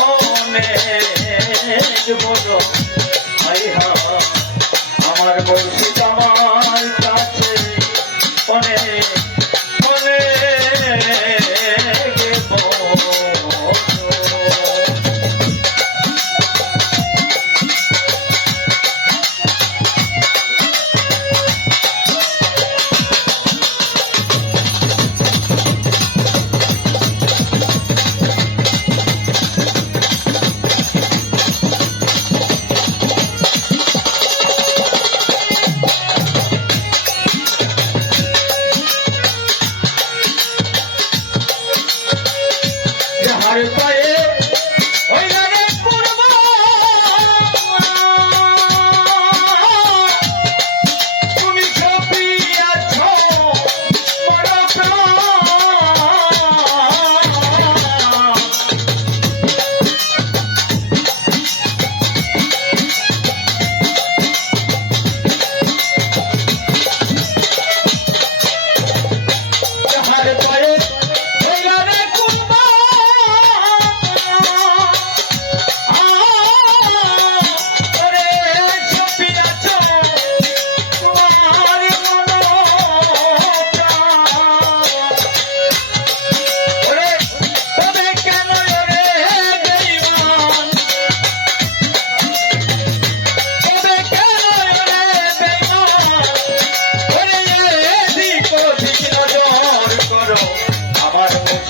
অনেক বড়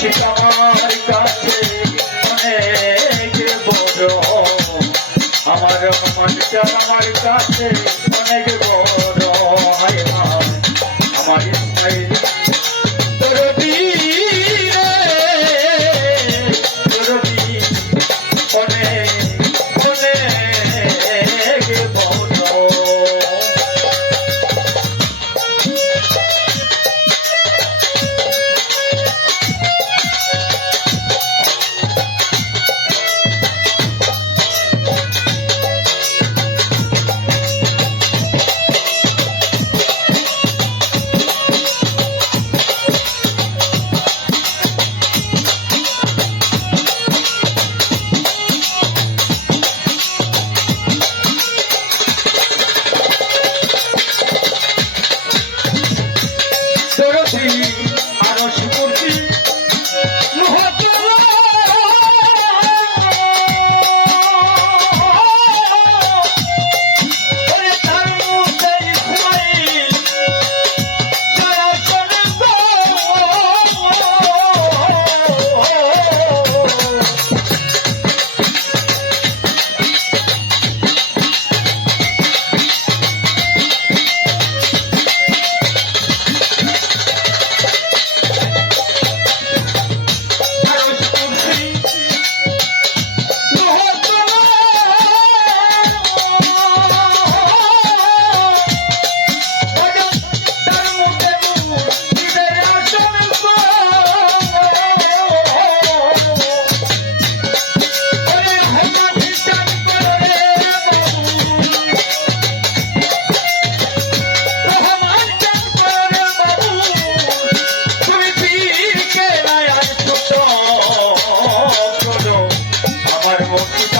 আমার কাছে অনেক বড়। আমার মনটা আমার কাছে অনেক বড়। amor.